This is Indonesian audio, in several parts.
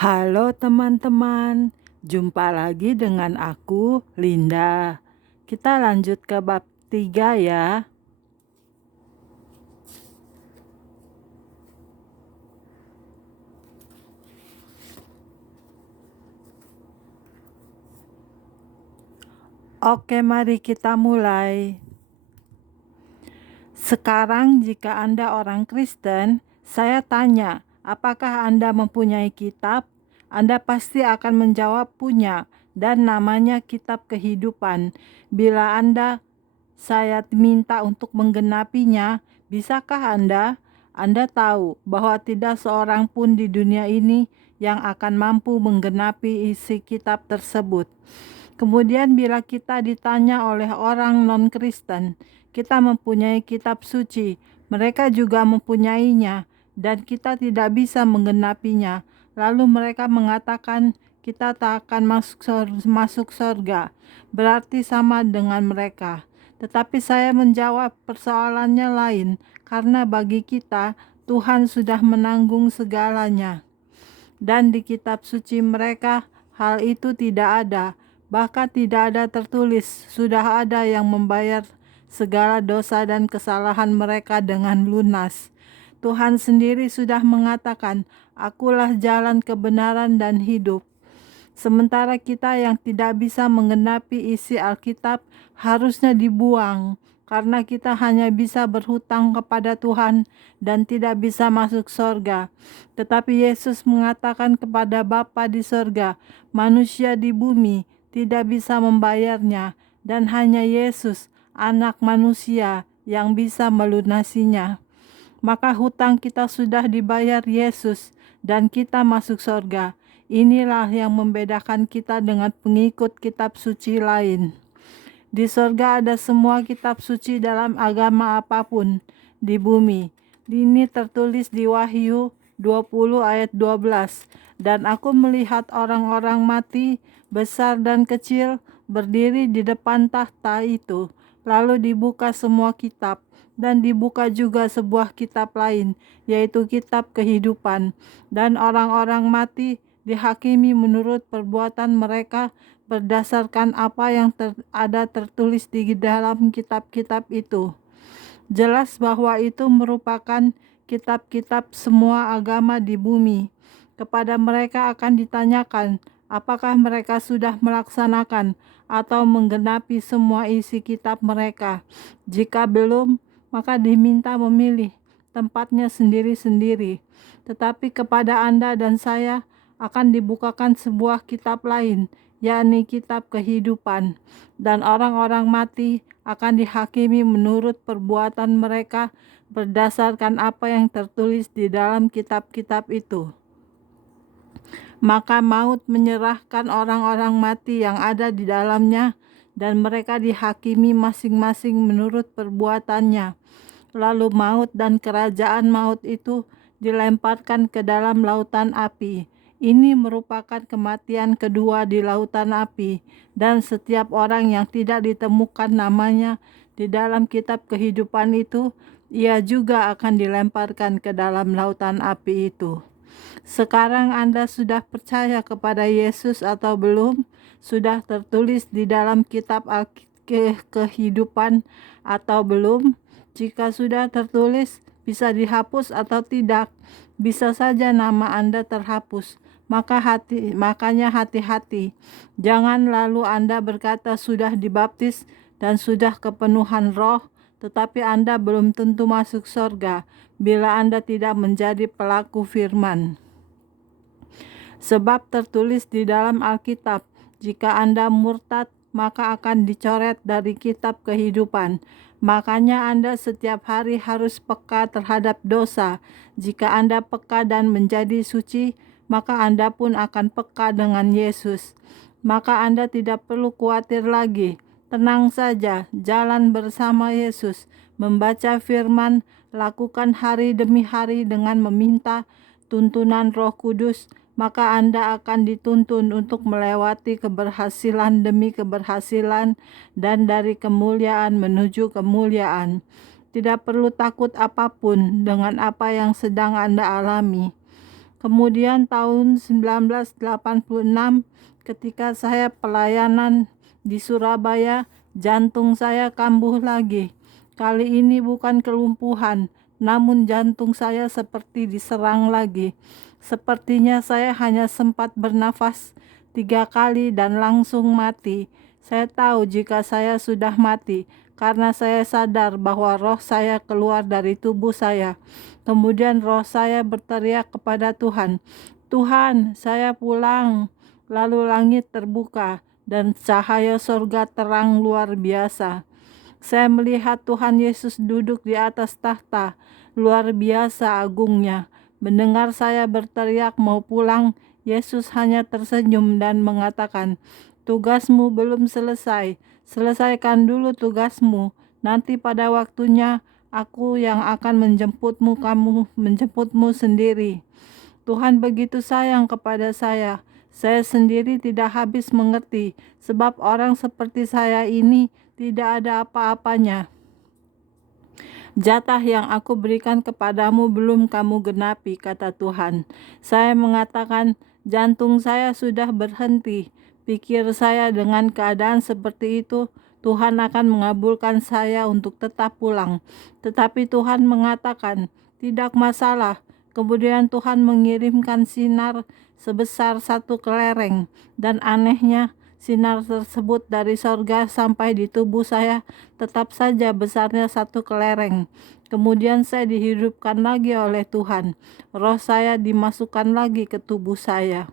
Halo teman-teman, jumpa lagi dengan aku, Linda. Kita lanjut ke bab 3 ya. Oke, mari kita mulai. Sekarang jika Anda orang Kristen, saya tanya, apakah Anda mempunyai kitab? Anda pasti akan menjawab punya, dan namanya kitab kehidupan. Bila saya minta untuk menggenapinya, bisakah Anda? Anda tahu bahwa tidak seorang pun di dunia ini yang akan mampu menggenapi isi kitab tersebut. Kemudian bila kita ditanya oleh orang non-Kristen, kita mempunyai kitab suci, mereka juga mempunyainya, dan kita tidak bisa menggenapinya. Lalu mereka mengatakan kita tak akan masuk surga, berarti sama dengan mereka. Tetapi saya menjawab persoalannya lain, karena bagi kita Tuhan sudah menanggung segalanya. Dan di kitab suci mereka hal itu tidak ada, bahkan tidak ada tertulis, sudah ada yang membayar segala dosa dan kesalahan mereka dengan lunas. Tuhan sendiri sudah mengatakan, "Akulah jalan kebenaran dan hidup." Sementara kita yang tidak bisa menggenapi isi Alkitab harusnya dibuang, karena kita hanya bisa berhutang kepada Tuhan dan tidak bisa masuk sorga. Tetapi Yesus mengatakan kepada Bapa di sorga, manusia di bumi tidak bisa membayarnya, dan hanya Yesus, anak manusia, yang bisa melunasinya. Maka hutang kita sudah dibayar Yesus dan kita masuk sorga. Inilah yang membedakan kita dengan pengikut kitab suci lain. Di sorga ada semua kitab suci dalam agama apapun di bumi. Ini tertulis di Wahyu 20 ayat 12. Dan aku melihat orang-orang mati, besar dan kecil, berdiri di depan tahta itu. Lalu dibuka semua kitab, dan dibuka juga sebuah kitab lain, yaitu kitab kehidupan. Dan orang-orang mati dihakimi menurut perbuatan mereka berdasarkan apa yang ada tertulis di dalam kitab-kitab itu. Jelas bahwa itu merupakan kitab-kitab semua agama di bumi. Kepada mereka akan ditanyakan, apakah mereka sudah melaksanakan atau menggenapi semua isi kitab mereka. Jika belum, maka diminta memilih tempatnya sendiri-sendiri. Tetapi kepada Anda dan saya akan dibukakan sebuah kitab lain, yakni kitab kehidupan, dan orang-orang mati akan dihakimi menurut perbuatan mereka berdasarkan apa yang tertulis di dalam kitab-kitab itu. Maka maut menyerahkan orang-orang mati yang ada di dalamnya, dan mereka dihakimi masing-masing menurut perbuatannya. Lalu maut dan kerajaan maut itu dilemparkan ke dalam lautan api. Ini merupakan kematian kedua di lautan api, dan setiap orang yang tidak ditemukan namanya di dalam kitab kehidupan itu, ia juga akan dilemparkan ke dalam lautan api itu. Sekarang Anda sudah percaya kepada Yesus atau belum? Sudah tertulis di dalam kitab kehidupan atau belum? Jika sudah tertulis, bisa dihapus atau tidak. Bisa saja nama Anda terhapus. Makanya hati-hati. Jangan lalu Anda berkata sudah dibaptis dan sudah kepenuhan roh, tetapi Anda belum tentu masuk surga bila Anda tidak menjadi pelaku firman. Sebab tertulis di dalam Alkitab, jika Anda murtad, maka akan dicoret dari kitab kehidupan. Makanya Anda setiap hari harus peka terhadap dosa. Jika Anda peka dan menjadi suci, maka Anda pun akan peka dengan Yesus. Maka Anda tidak perlu khawatir lagi. Tenang saja, jalan bersama Yesus, membaca firman, lakukan hari demi hari dengan meminta tuntunan Roh Kudus, maka Anda akan dituntun untuk melewati keberhasilan demi keberhasilan dan dari kemuliaan menuju kemuliaan. Tidak perlu takut apapun dengan apa yang sedang Anda alami. Kemudian tahun 1986 ketika saya pelayanan di Surabaya, jantung saya kambuh lagi. Kali ini bukan kelumpuhan, namun jantung saya seperti diserang lagi. Sepertinya saya hanya sempat bernafas 3 kali dan langsung mati. Saya tahu jika saya sudah mati, karena saya sadar bahwa roh saya keluar dari tubuh saya. Kemudian roh saya berteriak kepada Tuhan, "Tuhan, saya pulang." Lalu langit terbuka dan cahaya sorga terang luar biasa. Saya melihat Tuhan Yesus duduk di atas tahta, luar biasa agungnya. Mendengar saya berteriak mau pulang, Yesus hanya tersenyum dan mengatakan, "Tugasmu belum selesai. Selesaikan dulu tugasmu. Nanti pada waktunya Aku yang akan menjemputmu, kamu menjemputmu sendiri." Tuhan begitu sayang kepada saya. Saya sendiri tidak habis mengerti, sebab orang seperti saya ini tidak ada apa-apanya. "Jatah yang aku berikan kepadamu belum kamu genapi," kata Tuhan. Saya mengatakan, jantung saya sudah berhenti. Pikir saya dengan keadaan seperti itu, Tuhan akan mengabulkan saya untuk tetap pulang. Tetapi Tuhan mengatakan, "Tidak masalah." Kemudian Tuhan mengirimkan sinar sebesar 1 kelereng, dan anehnya sinar tersebut dari sorga sampai di tubuh saya tetap saja besarnya 1 kelereng. Kemudian saya dihidupkan lagi oleh Tuhan. Roh saya dimasukkan lagi ke tubuh saya.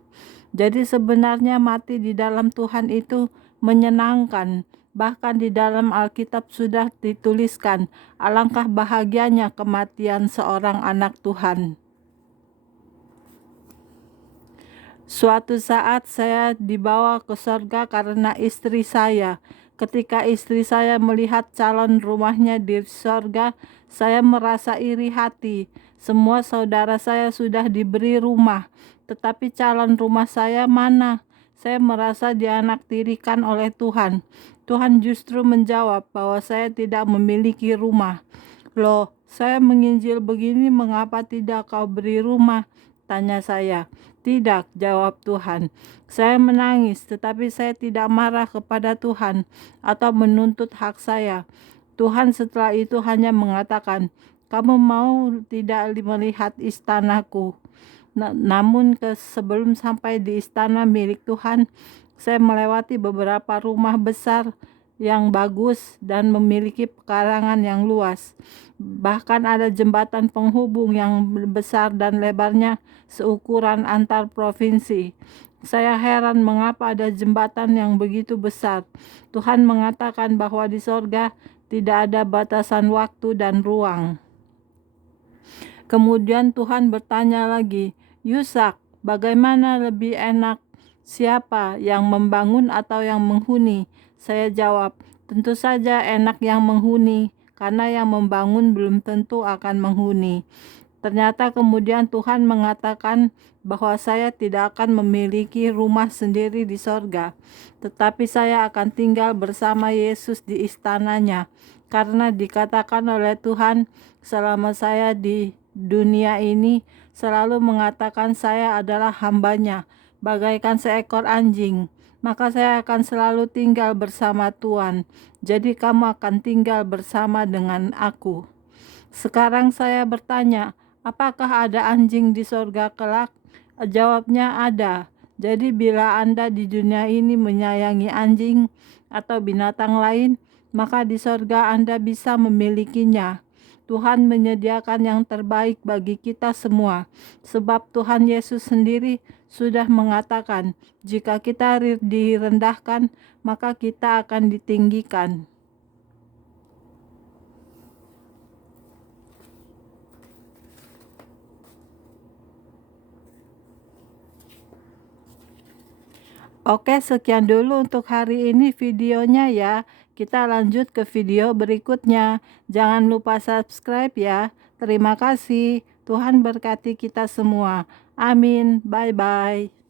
Jadi sebenarnya mati di dalam Tuhan itu menyenangkan. Bahkan di dalam Alkitab sudah dituliskan, alangkah bahagianya kematian seorang anak Tuhan. Suatu saat saya dibawa ke sorga karena istri saya. Ketika istri saya melihat calon rumahnya di sorga, saya merasa iri hati. Semua saudara saya sudah diberi rumah, tetapi calon rumah saya mana? Saya merasa dianaktirikan oleh Tuhan. Tuhan justru menjawab bahwa saya tidak memiliki rumah. "Loh, saya menginjil begini, mengapa tidak kau beri rumah?" tanya saya. "Tidak," jawab Tuhan. Saya menangis, tetapi saya tidak marah kepada Tuhan atau menuntut hak saya. Tuhan setelah itu hanya mengatakan, "Kamu mau tidak melihat istanaku?" Namun sebelum sampai di istana milik Tuhan, saya melewati beberapa rumah besar yang bagus dan memiliki pekarangan yang luas. Bahkan ada jembatan penghubung yang besar dan lebarnya seukuran antar provinsi. Saya heran mengapa ada jembatan yang begitu besar. Tuhan mengatakan bahwa di sorga tidak ada batasan waktu dan ruang. Kemudian Tuhan bertanya lagi, "Yusak, bagaimana lebih enak? Siapa yang membangun atau yang menghuni?" Saya jawab, "Tentu saja enak yang menghuni, karena yang membangun belum tentu akan menghuni." Ternyata kemudian Tuhan mengatakan bahwa saya tidak akan memiliki rumah sendiri di sorga, tetapi saya akan tinggal bersama Yesus di istananya, karena dikatakan oleh Tuhan, selama saya di dunia ini selalu mengatakan saya adalah hambanya, bagaikan seekor anjing. Maka saya akan selalu tinggal bersama Tuhan. Jadi kamu akan tinggal bersama dengan aku. Sekarang saya bertanya, apakah ada anjing di sorga kelak? Jawabnya ada. Jadi bila Anda di dunia ini menyayangi anjing atau binatang lain, maka di sorga Anda bisa memilikinya. Tuhan menyediakan yang terbaik bagi kita semua, sebab Tuhan Yesus sendiri sudah mengatakan, jika kita direndahkan, maka kita akan ditinggikan. Oke, sekian dulu untuk hari ini videonya ya. Kita lanjut ke video berikutnya. Jangan lupa subscribe ya. Terima kasih. Tuhan berkati kita semua. Amin. Bye-bye.